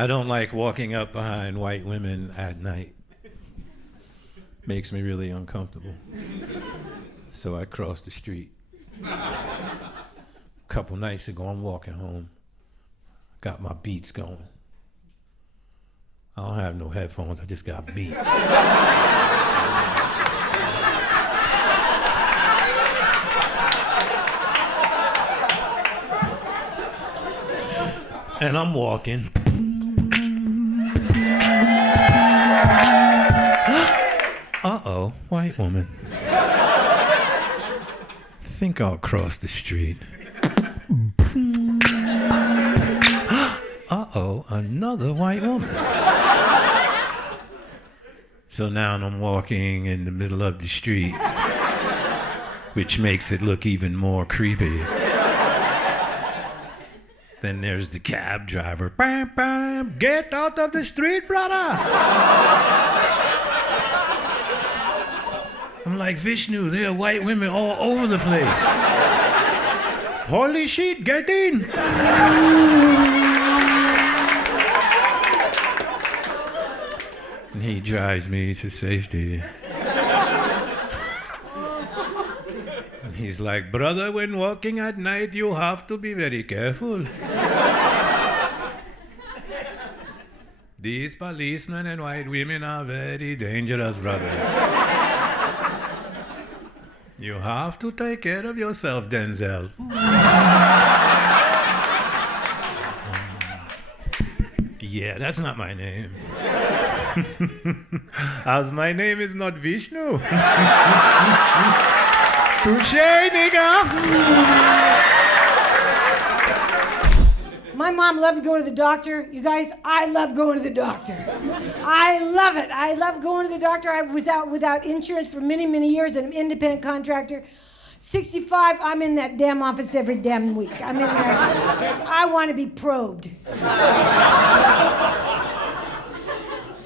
I don't like walking up behind white women at night. Makes me really uncomfortable. So I cross the street. A couple nights ago, I'm walking home. Got my beats going. I don't have no headphones, I just got beats. And I'm walking. Uh-oh, white woman. Think I'll cross the street. Uh-oh, another white woman. So now I'm walking in the middle of the street, which makes it look even more creepy. Then there's the cab driver. Bam, bam, get out of the street, brother! I'm like, Vishnu, there are white women all over the place. Holy shit, get in! And he drives me to safety. And he's like, brother, when walking at night, you have to be very careful. These policemen and white women are very dangerous, brother. You have to take care of yourself, Denzel. Yeah, that's not my name. As my name is not Vishnu. Touché, nigga. My mom loved going to the doctor. You guys, I love going to the doctor. I love it. I love going to the doctor. I was out without insurance for many, many years, and I'm an independent contractor. 65, I'm in that damn office every damn week. I'm in there. I want to be probed.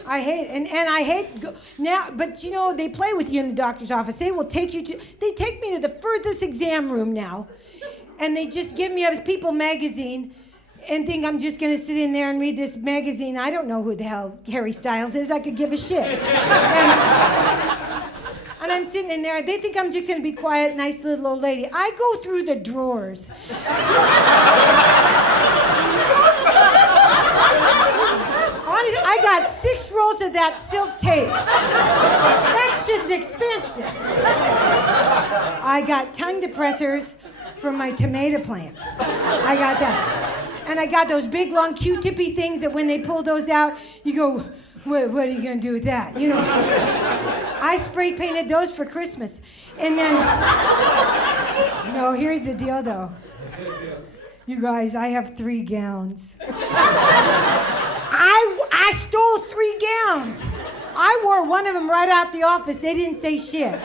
I hate it. And I hate now, but you know, they play with you in the doctor's office. They take me to the furthest exam room now, and they just give me a People magazine and think I'm just gonna sit in there and read this magazine. I don't know who the hell Harry Styles is. I could give a shit. And I'm sitting in there. They think I'm just gonna be quiet, nice little old lady. I go through the drawers. Honestly, I got 6 rolls of that silk tape. That shit's expensive. I got tongue depressors from my tomato plants. I got that. And I got those big, long Q-tippy things that when they pull those out, you go, what are you gonna do with that? You know, I spray painted those for Christmas. And then, no, here's the deal though. You guys, I have 3 gowns. I stole 3 gowns. I wore one of them right out the office. They didn't say shit.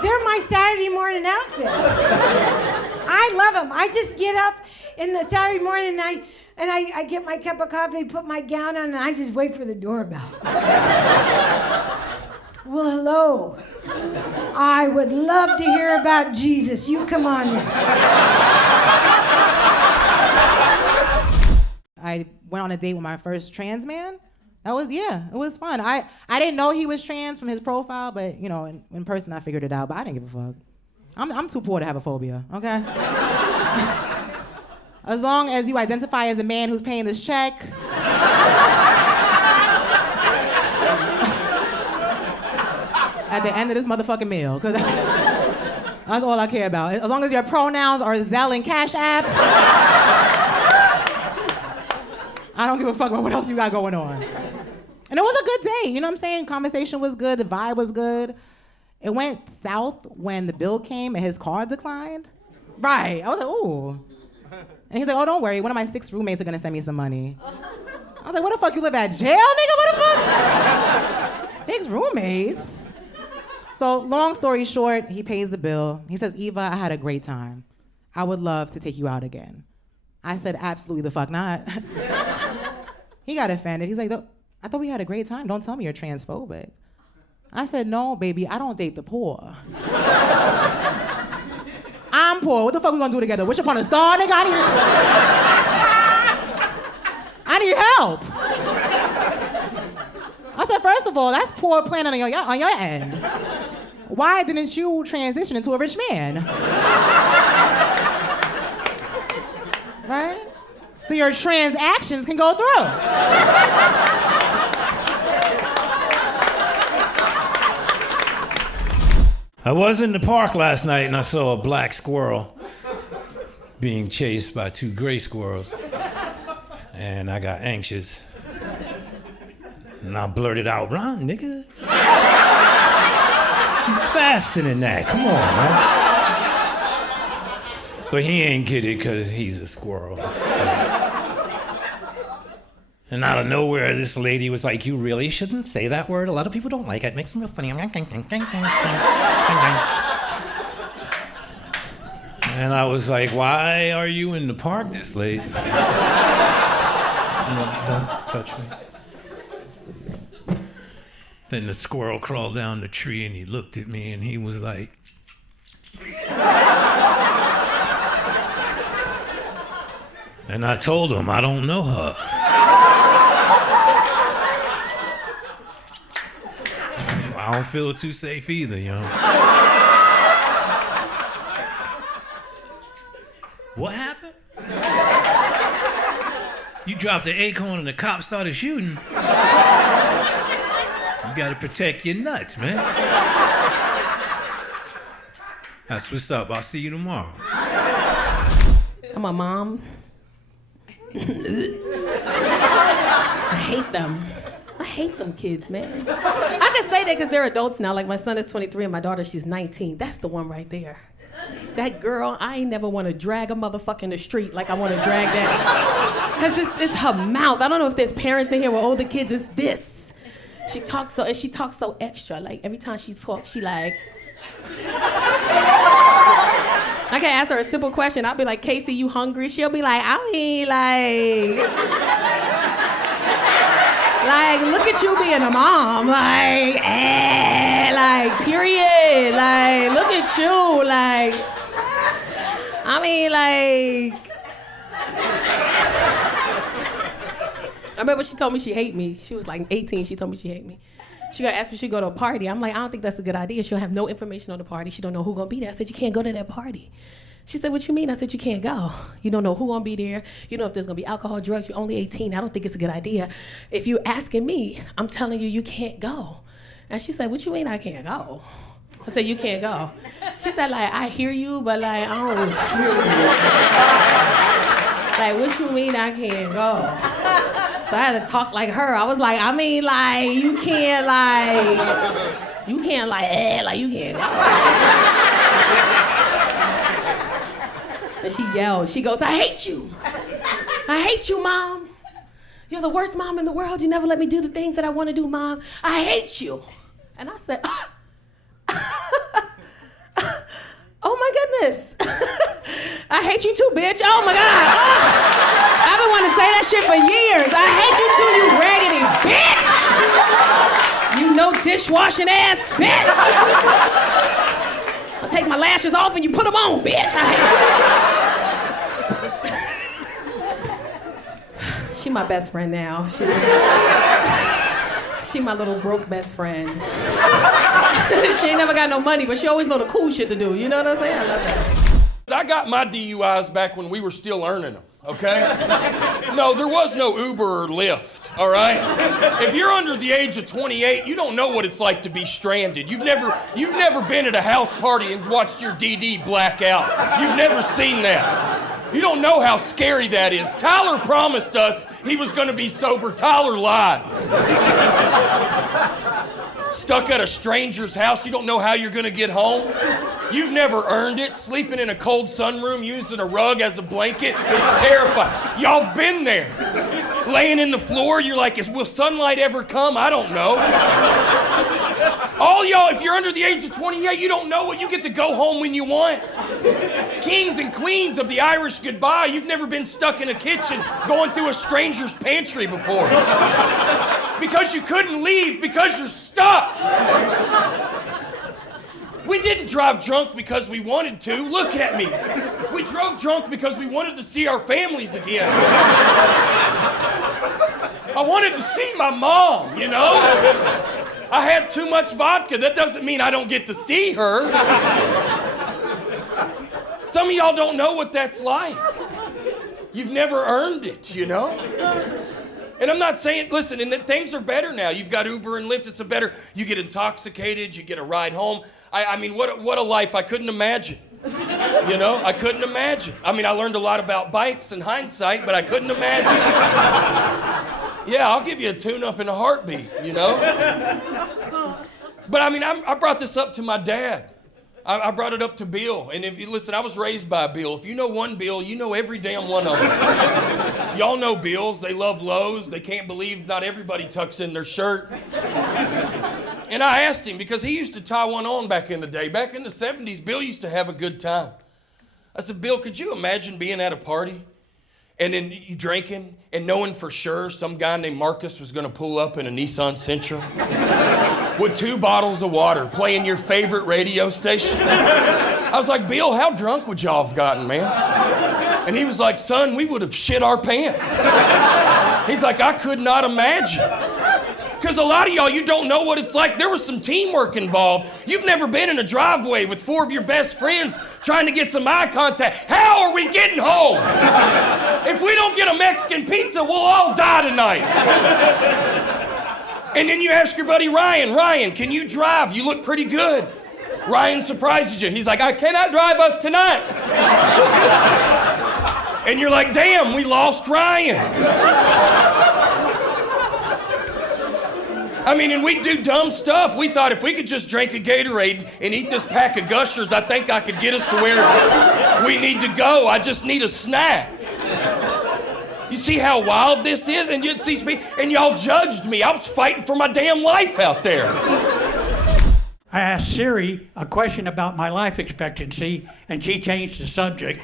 They're my Saturday morning outfit. I love them. I just get up in the Saturday morning and I get my cup of coffee, put my gown on, and I just wait for the doorbell. Well, hello. I would love to hear about Jesus. You come on in. I went on a date with my first trans man. It was fun. I didn't know he was trans from his profile, but you know, in person I figured it out, but I didn't give a fuck. I'm too poor to have a phobia, okay? As long as you identify as a man who's paying this check. At the end of this motherfucking meal, because that's all I care about. As long as your pronouns are Zelle and Cash App, I don't give a fuck about what else you got going on. And it was a good day, you know what I'm saying? Conversation was good, the vibe was good. It went south when the bill came and his car declined. Right, I was like, ooh. And he's like, oh, don't worry, one of my 6 roommates are gonna send me some money. I was like, what the fuck, you live at jail, nigga, what the fuck? 6 roommates? So long story short, he pays the bill. He says, Eva, I had a great time. I would love to take you out again. I said, absolutely the fuck not. He got offended. He's like, I thought we had a great time. Don't tell me you're transphobic. I said, no, baby, I don't date the poor. I'm poor. What the fuck we gonna do together? Wish upon a star, nigga? help. I said, first of all, that's poor planning on your end. Why didn't you transition into a rich man? Right? So your transactions can go through. I was in the park last night and I saw a black squirrel being chased by 2 gray squirrels. And I got anxious. And I blurted out, "Run, nigga. You faster than that. Come on, man." But he ain't get it because he's a squirrel. And out of nowhere, this lady was like, "You really shouldn't say that word. A lot of people don't like it. It makes them real funny." And I was like, "Why are you in the park this late?" Don't touch me. Then the squirrel crawled down the tree and he looked at me and he was like, and I told him, "I don't know her." I don't feel too safe either, you know. What happened? You dropped the acorn and the cop started shooting. You gotta protect your nuts, man. That's what's up. I'll see you tomorrow. I'm a mom. I hate them. I hate them kids, man. I can say that because they're adults now. Like my son is 23 and my daughter, she's 19. That's the one right there. That girl, I ain't never want to drag a motherfucker in the street like I want to drag that. Because it's her mouth. I don't know if there's parents in here with older kids. It's this. She talks so extra. Like every time she talks, she like. I can ask her a simple question. I'll be like, "Casey, you hungry?" She'll be like, "I mean, like, look at you being a mom, like, period, like, look at you, like, I mean, like." I remember she told me she hate me. She was like 18, she told me she hate me. She got asked me if she'd go to a party. I'm like, "I don't think that's a good idea. She'll have no information on the party. She don't know who's gonna be there." I said, "You can't go to that party." She said, "What you mean?" I said, "You can't go. You don't know who's gonna be there. You know if there's gonna be alcohol, drugs. You're only 18. I don't think it's a good idea. If you're asking me, I'm telling you, you can't go." And she said, "What you mean I can't go?" I said, "You can't go." She said, like, "I hear you, but like, I don't hear you." Like, "What you mean I can't go?" So I had to talk like her. I was like, "I mean, like, you can't you can't go." And she yelled, she goes, "I hate you. I hate you, Mom. You're the worst mom in the world. You never let me do the things that I want to do, Mom. I hate you." And I said, "Oh my goodness. I hate you too, bitch. Oh my God. Oh. I've been wanting to say that shit for years. I hate you too, you raggedy bitch. You no dishwashing ass bitch. I'll take my lashes off and you put them on, bitch. I hate you." She my best friend now. She my little broke best friend. She ain't never got no money, but she always know the cool shit to do. You know what I'm saying? I love her. I got my DUIs back when we were still earning them, okay? No, there was no Uber or Lyft, all right? If you're under the age of 28, you don't know what it's like to be stranded. You've never been at a house party and watched your DD black out. You've never seen that. You don't know how scary that is. Tyler promised us he was gonna be sober. Tyler lied. Stuck at a stranger's house, you don't know how you're gonna get home. You've never earned it, sleeping in a cold sunroom, using a rug as a blanket. It's terrifying. Y'all have been there. Laying in the floor, you're like, will sunlight ever come? I don't know. All y'all, if you're under the age of 28, you don't know what you get to go home when you want. Kings and queens of the Irish goodbye, you've never been stuck in a kitchen going through a stranger's pantry before. Because you couldn't leave, because you're stuck. We didn't drive drunk because we wanted to. Look at me. We drove drunk because we wanted to see our families again. I wanted to see my mom, you know? I had too much vodka. That doesn't mean I don't get to see her. Some of y'all don't know what that's like. You've never earned it, you know? And I'm not saying, listen, and things are better now. You've got Uber and Lyft, it's a better, you get intoxicated, you get a ride home. I mean, what a life I couldn't imagine. You know, I couldn't imagine. I mean, I learned a lot about bikes in hindsight, but I couldn't imagine. Yeah, I'll give you a tune-up in a heartbeat, you know? But I mean, I brought this up to my dad. I brought it up to Bill. And if you listen, I was raised by Bill. If you know one Bill, you know every damn one of them. Y'all know Bills. They love Lowe's. They can't believe not everybody tucks in their shirt. And I asked him, because he used to tie one on back in the day. Back in the 70s, Bill used to have a good time. I said, Bill, could you imagine being at a party and then you drinking and knowing for sure some guy named Marcus was gonna pull up in a Nissan Sentra with 2 bottles of water playing your favorite radio station? I was like, Bill, how drunk would y'all have gotten, man? And he was like, son, we would have shit our pants. He's like, I could not imagine. Because a lot of y'all, you don't know what it's like. There was some teamwork involved. You've never been in a driveway with 4 of your best friends trying to get some eye contact. How are we getting home? If we don't get a Mexican pizza, we'll all die tonight. And then you ask your buddy Ryan, can you drive? You look pretty good. Ryan surprises you. He's like, I cannot drive us tonight. And you're like, damn, we lost Ryan. I mean, and we do dumb stuff. We thought if we could just drink a Gatorade and eat this pack of Gushers, I think I could get us to where we need to go. I just need a snack. You see how wild this is? And you'd see me, and y'all judged me. I was fighting for my damn life out there. I asked Siri a question about my life expectancy, and she changed the subject.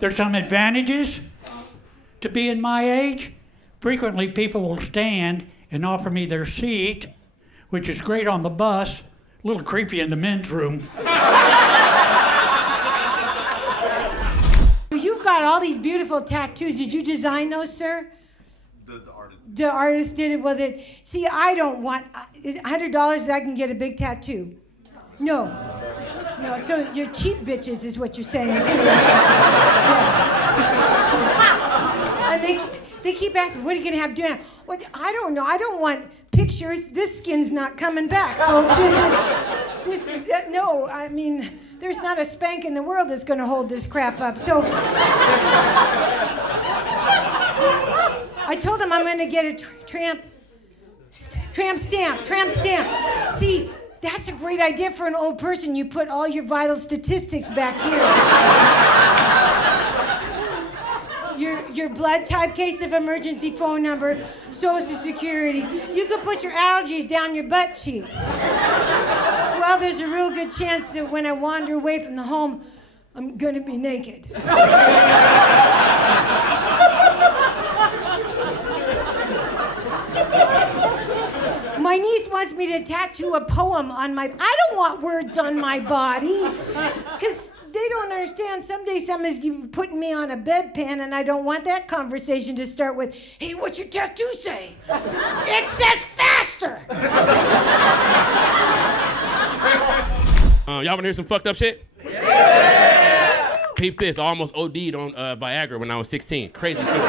There's some advantages to being my age. Frequently, people will stand and offer me their seat, which is great on the bus, a little creepy in the men's room. You've got all these beautiful tattoos. Did you design those, sir? The artist. The artist did it. Well, see, I don't want $100 I can get a big tattoo. No. No, so you're cheap bitches is what you're saying, too. And they keep asking, what are you going to have dinner? Well, I don't know. I don't want pictures. This skin's not coming back, folks. No, I mean, there's not a spank in the world that's going to hold this crap up. So I told him I'm going to get a tramp stamp. See, that's a great idea for an old person. You put all your vital statistics back here. Your blood type, case of emergency phone number, Social Security. You could put your allergies down your butt cheeks. Well, there's a real good chance that when I wander away from the home, I'm gonna be naked. My niece wants me to tattoo a poem on my... I don't want words on my body, because they don't understand. Someday somebody's putting me on a bedpan, and I don't want that conversation to start with, hey, what's your tattoo say? It says faster! Y'all wanna hear some fucked up shit? Yeah! Peep this, I almost OD'd on Viagra when I was 16. Crazy shit.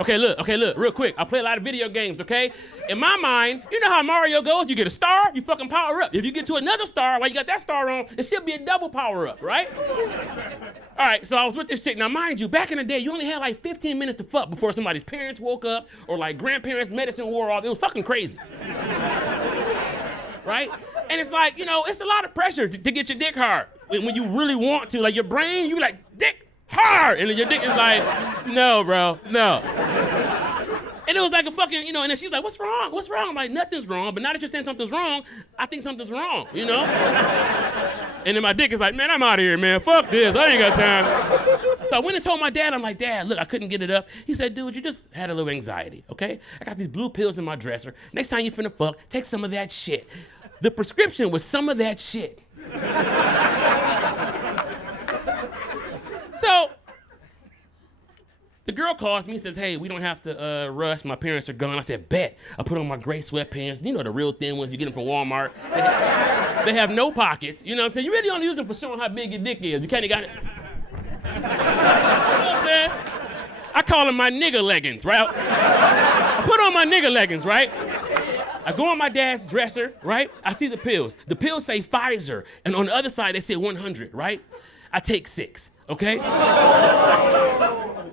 Okay, look, real quick. I play a lot of video games, okay? In my mind, you know how Mario goes? You get a star, you fucking power up. If you get to another star, while you got that star on, it should be a double power up, right? All right, so I was with this chick. Now, mind you, back in the day, you only had like 15 minutes to fuck before somebody's parents woke up or like grandparents' medicine wore off. It was fucking crazy. Right? And it's like, you know, it's a lot of pressure to get your dick hard. When you really want to, like your brain, you be like, dick hard. And then your dick is like, no, bro, no. And it was like a fucking, you know, and then she's like, what's wrong? What's wrong? I'm like, nothing's wrong. But now that you're saying something's wrong, I think something's wrong, you know? And then my dick is like, man, I'm out of here, man. Fuck this. I ain't got time. So I went and told my dad, I'm like, Dad, look, I couldn't get it up. He said, dude, you just had a little anxiety, okay? I got these blue pills in my dresser. Next time you finna fuck, take some of that shit. The prescription was some of that shit. So girl calls me and says, hey, we don't have to rush. My parents are gone. I said, bet. I put on my gray sweatpants. You know the real thin ones. You get them from Walmart. They have no pockets. You know what I'm saying? You really only use them for showing how big your dick is. You kind of got it. You know what I'm saying? I call them my nigga leggings, right? I put on my nigga leggings, right? I go on my dad's dresser, right? I see the pills. The pills say Pfizer, and on the other side, they say 100, right? I take 6, okay?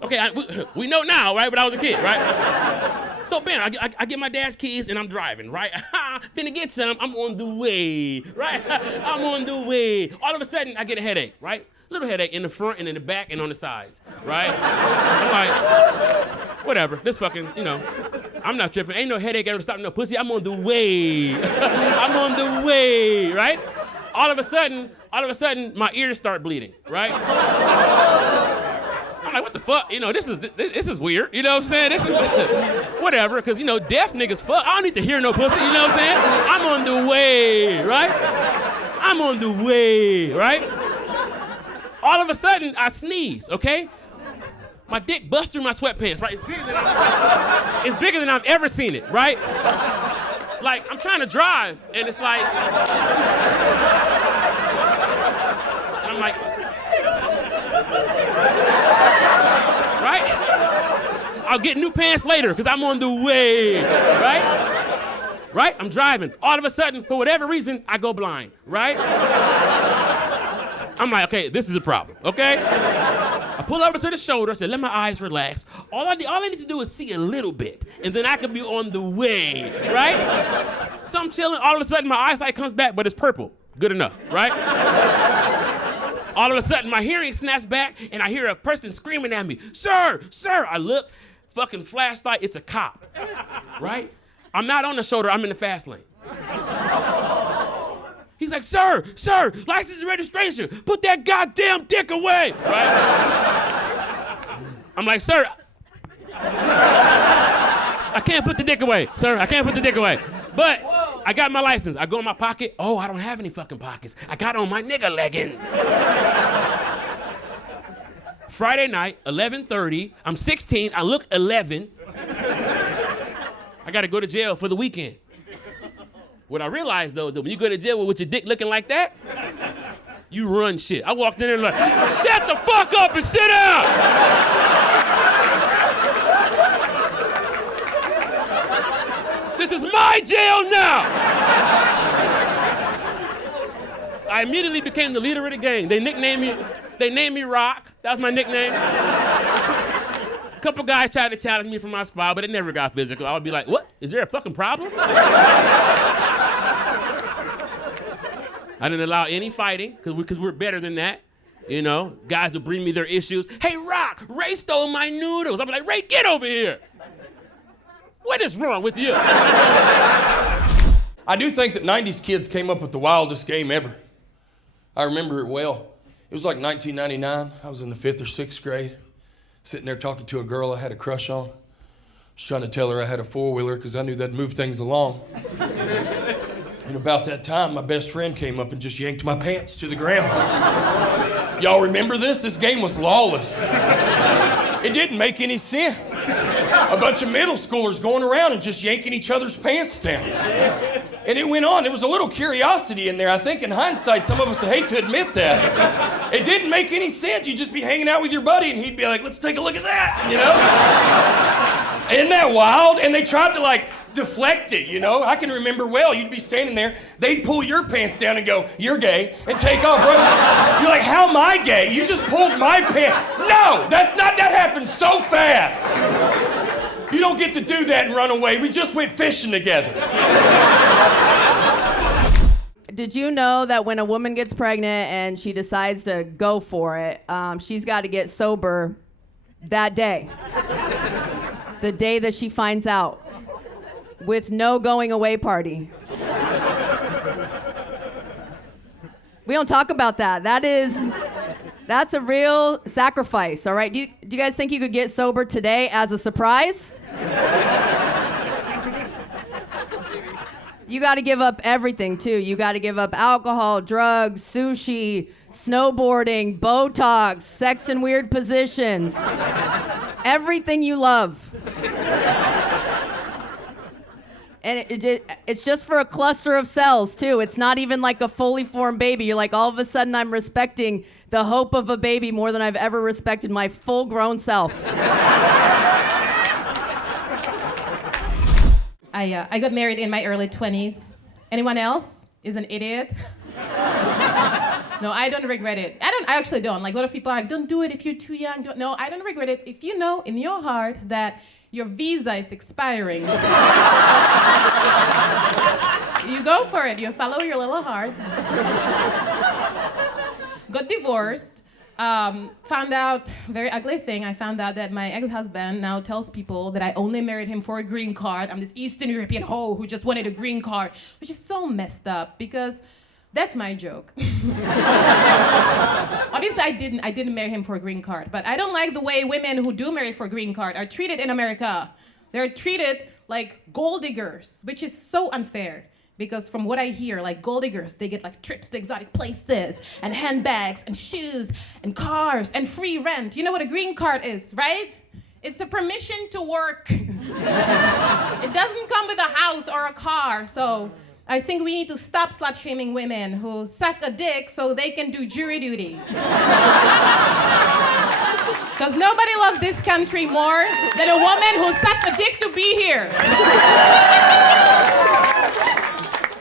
Okay, we know now, right? But I was a kid, right? So, bam, I get my dad's keys, and I'm driving, right? Finna get some, I'm on the way, right? I'm on the way. All of a sudden, I get a headache, right? Little headache in the front and in the back and on the sides, right? I'm like, whatever, this fucking, you know, I'm not tripping. Ain't no headache ever stopping no pussy. I'm on the way. I'm on the way, right? All of a sudden, my ears start bleeding, right? I'm like, what the fuck? You know, this is weird. You know what I'm saying? This is whatever, because, you know, deaf niggas fuck. I don't need to hear no pussy, you know what I'm saying? I'm on the way, right? I'm on the way, right? All of a sudden, I sneeze, okay? My dick busts through my sweatpants, right? It's bigger than I've ever seen it, right? Like, I'm trying to drive, and it's like, I'm like, right? I'll get new pants later, because I'm on the way, right? Right? I'm driving. All of a sudden, for whatever reason, I go blind, right? I'm like, okay, this is a problem, okay? I pull over to the shoulder, said, let my eyes relax. All I need to do is see a little bit, and then I can be on the way, right? So I'm chilling, all of a sudden my eyesight comes back, but it's purple. Good enough, right? All of a sudden my hearing snaps back, and I hear a person screaming at me, sir, sir. I look, fucking flashlight, it's a cop, right? I'm not on the shoulder, I'm in the fast lane. He's like, sir, license and registration, put that goddamn dick away, right? I'm like, sir, I can't put the dick away, sir, I can't put the dick away. But I got my license. I go in my pocket. Oh, I don't have any fucking pockets. I got on my nigga leggings. Friday night, 11:30, I'm 16, I look 11. I gotta go to jail for the weekend. What I realized, though, is that when you go to jail with your dick looking like that, you run shit. I walked in there and like, shut the fuck up and sit down! This is my jail now! I immediately became the leader of the gang. They named me Rock. That was my nickname. A couple guys tried to challenge me for my spot, but it never got physical. I would be like, what? Is there a fucking problem? I didn't allow any fighting, because we're better than that. You know, guys would bring me their issues. Hey, Rock, Ray stole my noodles. I'd be like, Ray, get over here. What is wrong with you? I do think that 90s kids came up with the wildest game ever. I remember it well. It was like 1999. I was in the 5th or 6th grade, sitting there talking to a girl I had a crush on. I was trying to tell her I had a four-wheeler because I knew that'd move things along. And about that time, my best friend came up and just yanked my pants to the ground. Y'all remember this? This game was lawless. It didn't make any sense. A bunch of middle schoolers going around and just yanking each other's pants down. And it went on. There was a little curiosity in there. I think in hindsight, some of us hate to admit that. It didn't make any sense. You'd just be hanging out with your buddy and he'd be like, let's take a look at that, you know? Isn't that wild? And they tried to like deflect it, you know? I can remember well, you'd be standing there, they'd pull your pants down and go, you're gay, and take off. You're like, how am I gay? You just pulled my pants. No, that happened so fast. You don't get to do that and run away. We just went fishing together. Did you know that when a woman gets pregnant and she decides to go for it, she's got to get sober that day? The day that she finds out, with no going away party. We don't talk about that. That's a real sacrifice, all right? Do you guys think you could get sober today as a surprise? You got to give up everything, too. You got to give up alcohol, drugs, sushi, snowboarding, Botox, sex in weird positions, everything you love. And it's just for a cluster of cells, too. It's not even like a fully formed baby. You're like, all of a sudden, I'm respecting the hope of a baby more than I've ever respected my full-grown self. I got married in my early 20s. Anyone else is an idiot? No, I don't regret it. I actually don't. Like, a lot of people are like, don't do it if you're too young. No, I don't regret it. If you know in your heart that your visa is expiring, you go for it. You follow your little heart. Got divorced. Found out, very ugly thing, I found out that my ex-husband now tells people that I only married him for a green card. I'm this Eastern European hoe who just wanted a green card, which is so messed up because that's my joke. Obviously, I didn't marry him for a green card, but I don't like the way women who do marry for a green card are treated in America. They're treated like gold diggers, which is so unfair. Because from what I hear, like gold diggers, they get like trips to exotic places and handbags and shoes and cars and free rent. You know what a green card is, right? It's a permission to work. It doesn't come with a house or a car, so I think we need to stop slut-shaming women who suck a dick so they can do jury duty. Because nobody loves this country more than a woman who sucked a dick to be here.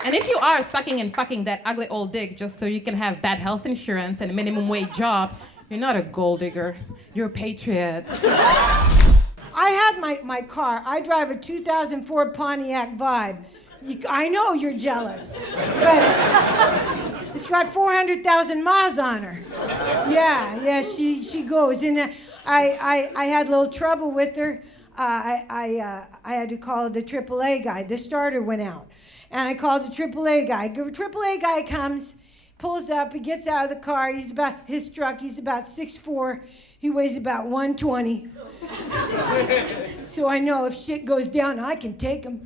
And if you are sucking and fucking that ugly old dick just so you can have bad health insurance and a minimum wage job, you're not a gold digger. You're a patriot. I had my car. I drive a 2004 Pontiac Vibe. I know you're jealous, but it's got 400,000 miles on her. Yeah, she goes. And I had a little trouble with her. I had to call the AAA guy. The starter went out. And I called the AAA guy. The AAA guy comes, pulls up, he gets out of the car. He's about 6'4". He weighs about 120. So I know if shit goes down, I can take him.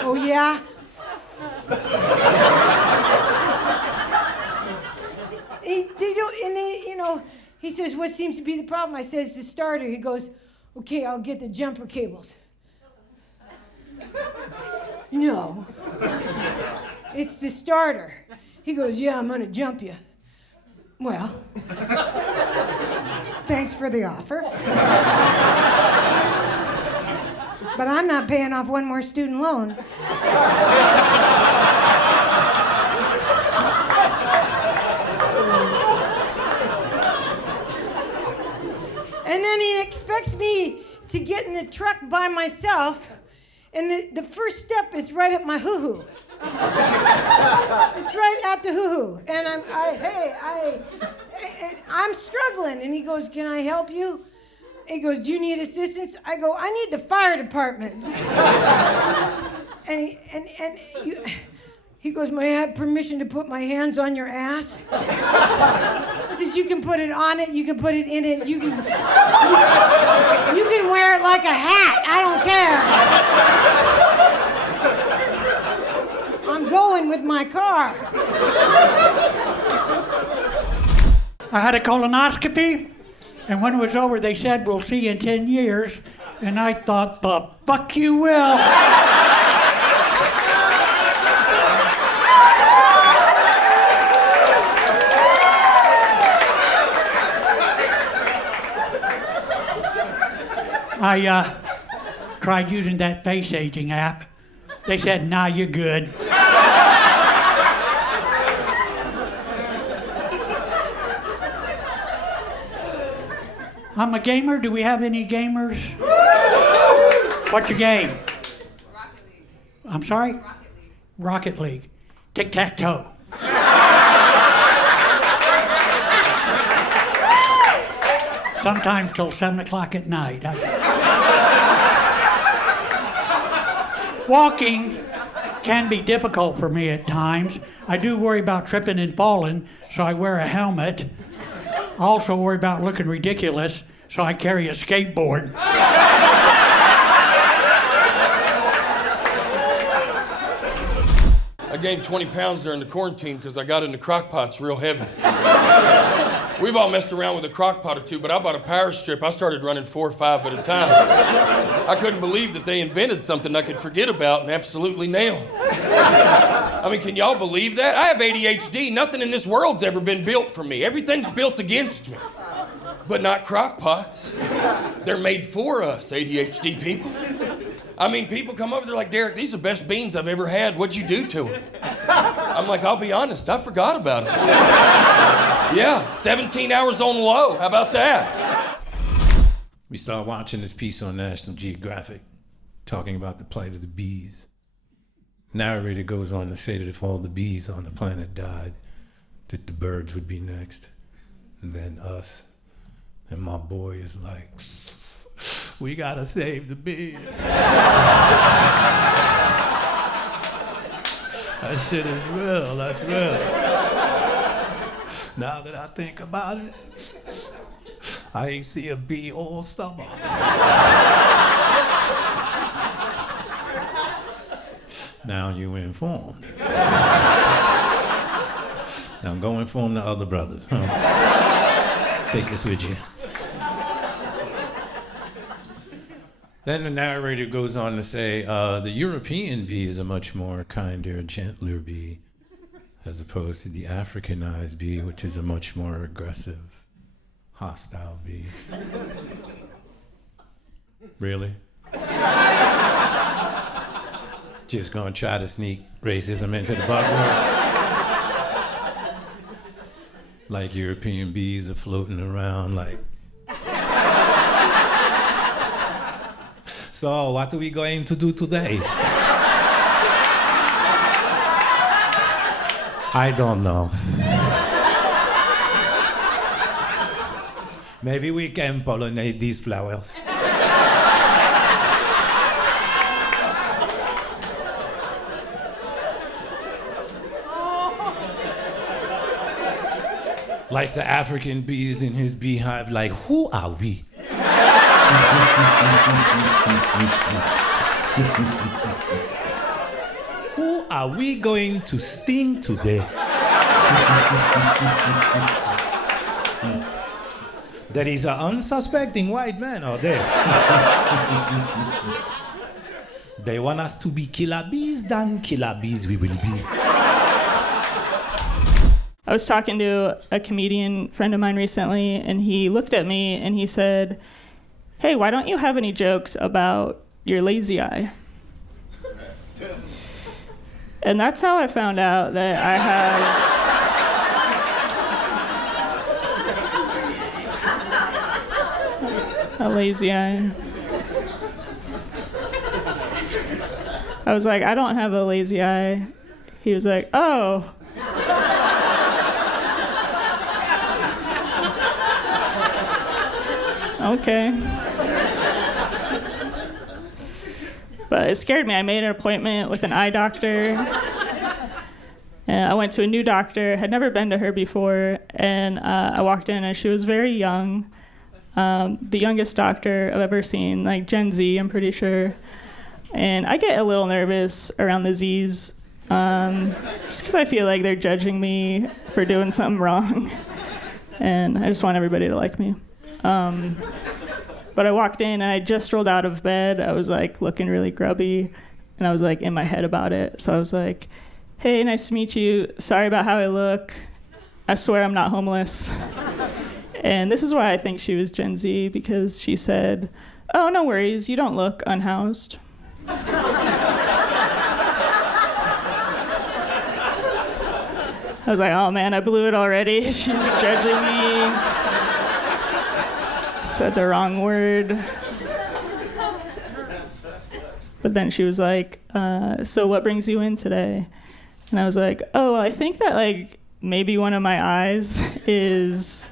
Oh, yeah? He says, what seems to be the problem? I said, it's the starter. He goes, okay, I'll get the jumper cables. No, it's the starter. He goes, yeah, I'm gonna jump you. Well, thanks for the offer. But I'm not paying off one more student loan. And then he expects me to get in the truck by myself. And the first step is right at my hoo-hoo. It's right at the hoo-hoo. And I'm struggling. And he goes, can I help you? He goes, do you need assistance? I go, I need the fire department. He goes, may I have permission to put my hands on your ass? I said, you can put it on it, you can put it in it, you can wear it like a hat, I don't care. I'm going with my car. I had a colonoscopy, and when it was over, they said, we'll see you in 10 years. And I thought, the fuck you will. I tried using that face aging app. They said, nah, you're good. I'm a gamer. Do we have any gamers? What's your game? Rocket League. I'm sorry? Rocket League. Rocket League. Tic-tac-toe. Sometimes till 7 o'clock at night. Walking can be difficult for me at times. I do worry about tripping and falling, so I wear a helmet. I also worry about looking ridiculous, so I carry a skateboard. I gained 20 pounds during the quarantine because I got into Crockpots real heavy. We've all messed around with a Crockpot or two, but I bought a power strip. I started running 4 or 5 at a time. I couldn't believe that they invented something I could forget about and absolutely nail. I mean, can y'all believe that? I have ADHD. Nothing in this world's ever been built for me. Everything's built against me. But not Crockpots. They're made for us, ADHD people. I mean, people come over, they're like, Derek, these are the best beans I've ever had. What'd you do to them? I'm like, I'll be honest, I forgot about them. Yeah, 17 hours on low. How about that? We start watching this piece on National Geographic talking about the plight of the bees. Narrator goes on to say that if all the bees on the planet died, that the birds would be next, and then us. And my boy is like, we gotta save the bees. That shit is real, that's real. Now that I think about it, I ain't see a bee all summer. Now you informed. Now go inform the other brothers. Huh? Take this with you. Then the narrator goes on to say, the European bee is a much more kinder, gentler bee, as opposed to the Africanized bee, which is a much more aggressive, hostile bee. Really? Just gonna try to sneak racism into the bug world? Like European bees are floating around like, so what are we going to do today? I don't know. Maybe we can pollinate these flowers. Like the African bees in his beehive, like, who are we? Who are we going to sting today? There is an unsuspecting white man out there. They want us to be killer bees, then killer bees we will be. I was talking to a comedian friend of mine recently, and he looked at me and he said, hey, why don't you have any jokes about your lazy eye? And that's how I found out that I have a lazy eye. I was like, I don't have a lazy eye. He was like, oh. Okay. But it scared me. I made an appointment with an eye doctor. And I went to a new doctor, had never been to her before. And I walked in and she was very young. The youngest doctor I've ever seen, like Gen Z, I'm pretty sure. And I get a little nervous around the Zs, just because I feel like they're judging me for doing something wrong. And I just want everybody to like me. But I walked in and I just rolled out of bed. I was like looking really grubby and I was like in my head about it. So I was like, hey, nice to meet you. Sorry about how I look. I swear I'm not homeless. And this is why I think she was Gen Z, because she said, oh, no worries, you don't look unhoused. I was like, oh man, I blew it already. She's judging me. Said the wrong word. But then she was like, so what brings you in today? And I was like, oh, well, I think that like maybe one of my eyes is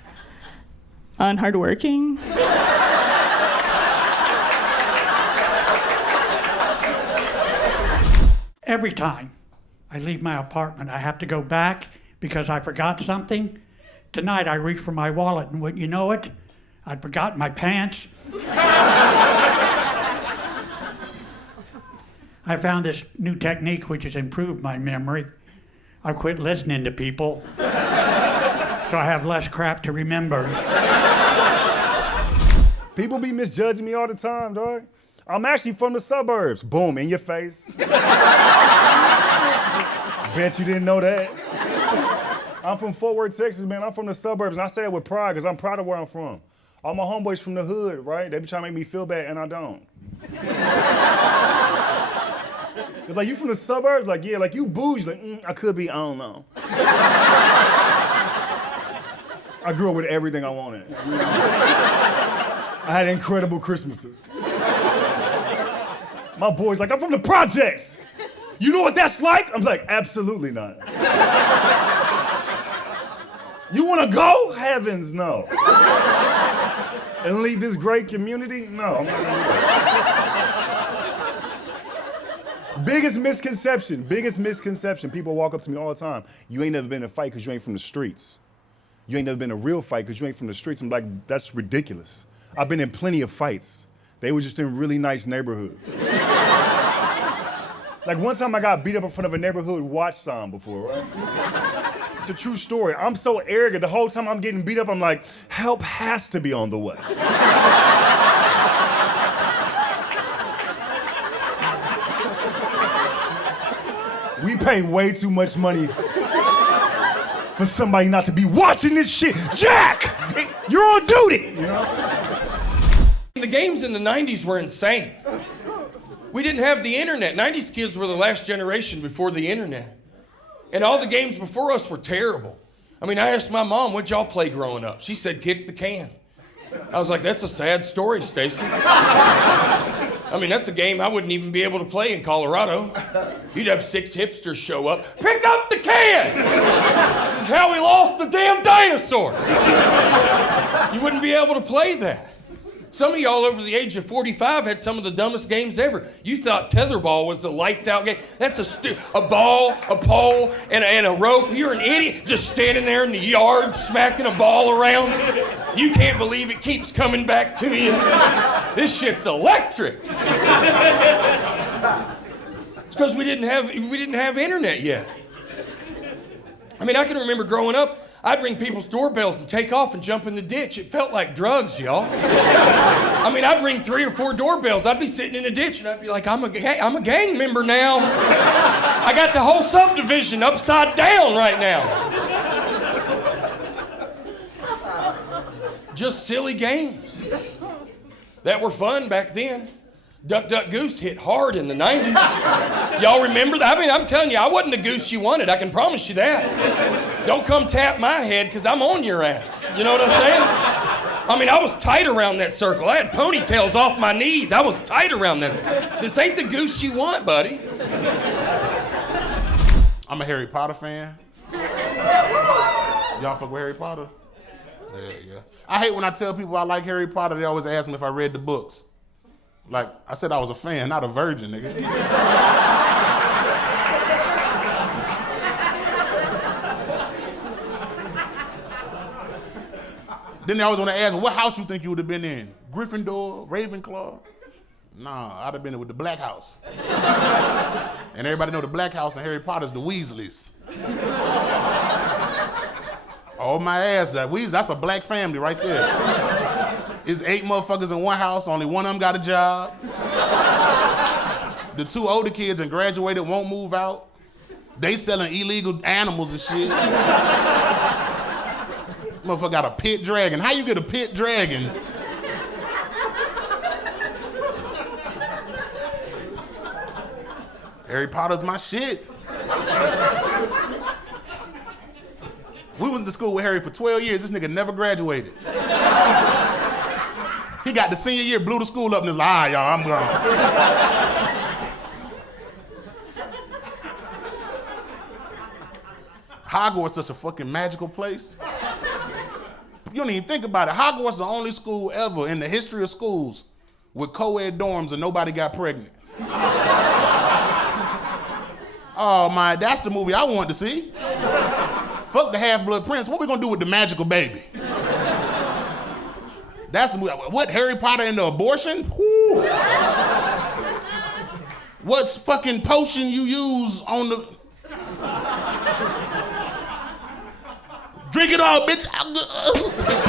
unhardworking. Every time I leave my apartment, I have to go back because I forgot something. Tonight I reached for my wallet and wouldn't you know it, I'd forgotten my pants. I found this new technique which has improved my memory. I quit listening to people, so I have less crap to remember. People be misjudging me all the time, dog. I'm actually from the suburbs. Boom, in your face. Bet you didn't know that. I'm from Fort Worth, Texas, man. I'm from the suburbs, and I say it with pride because I'm proud of where I'm from. All my homeboys from the hood, right? They be trying to make me feel bad, and I don't. They're like, you from the suburbs? Like, yeah, like you bougie. Like, I could be, I don't know. I grew up with everything I wanted. I had incredible Christmases. My boy's like, I'm from the projects. You know what that's like? I'm like, absolutely not. You wanna go? Heavens, no. And leave this great community? No, I'm not gonna do that. Biggest misconception. People walk up to me all the time. You ain't never been in a fight because you ain't from the streets. You ain't never been in a real fight because you ain't from the streets. I'm like, that's ridiculous. I've been in plenty of fights. They were just in really nice neighborhoods. Like one time I got beat up in front of a neighborhood watch sign before, right? It's a true story. I'm so arrogant. The whole time I'm getting beat up, I'm like, help has to be on the way. We pay way too much money for somebody not to be watching this shit. Jack, you're on duty, you know? The games in the 90s were insane. We didn't have the internet. 90s kids were the last generation before the internet. And all the games before us were terrible. I mean, I asked my mom, what'd y'all play growing up? She said, kick the can. I was like, that's a sad story, Stacy. I mean, that's a game I wouldn't even be able to play in Colorado. You'd have 6 hipsters show up, pick up the can! This is how we lost the damn dinosaurs. You wouldn't be able to play that. Some of y'all over the age of 45 had some of the dumbest games ever. You thought tetherball was the lights out game. That's a ball, a pole, and a rope. You're an idiot just standing there in the yard smacking a ball around. You can't believe it keeps coming back to you. This shit's electric. It's because we didn't have internet yet. I mean, I can remember growing up, I'd ring people's doorbells and take off and jump in the ditch. It felt like drugs, y'all. I mean, I'd ring 3 or 4 doorbells. I'd be sitting in a ditch and I'd be like, I'm a gang member now. I got the whole subdivision upside down right now. Just silly games that were fun back then. Duck, Duck, Goose hit hard in the 90s. Y'all remember that? I mean, I'm telling you, I wasn't the goose you wanted. I can promise you that. Don't come tap my head, because I'm on your ass. You know what I'm saying? I mean, I was tight around that circle. I had ponytails off my knees. I was tight around that. This ain't the goose you want, buddy. I'm a Harry Potter fan. Y'all fuck with Harry Potter? Yeah. I hate when I tell people I like Harry Potter, they always ask me if I read the books. Like, I said I was a fan, not a virgin, nigga. Then they always want to ask, what house you think you would have been in? Gryffindor, Ravenclaw? Nah, I'd have been with the Black House. And everybody know the Black House in Harry Potter's the Weasleys. Oh my ass, that's a black family right there. It's 8 motherfuckers in one house, only one of them got a job. The 2 older kids and graduated won't move out. They selling illegal animals and shit. Motherfucker got a pit dragon. How you get a pit dragon? Harry Potter's my shit. We went to school with Harry for 12 years. This nigga never graduated. He got the senior year, blew the school up, and was like, y'all, I'm gone. Hogwarts is such a fucking magical place. You don't even think about it. Hogwarts is the only school ever in the history of schools with co-ed dorms and nobody got pregnant. Oh my, that's the movie I wanted to see. Fuck the Half-Blood Prince. What we gonna do with the magical baby? That's the movie. What, Harry Potter into abortion? Woo. what fucking potion you use on the... Drink it all, bitch.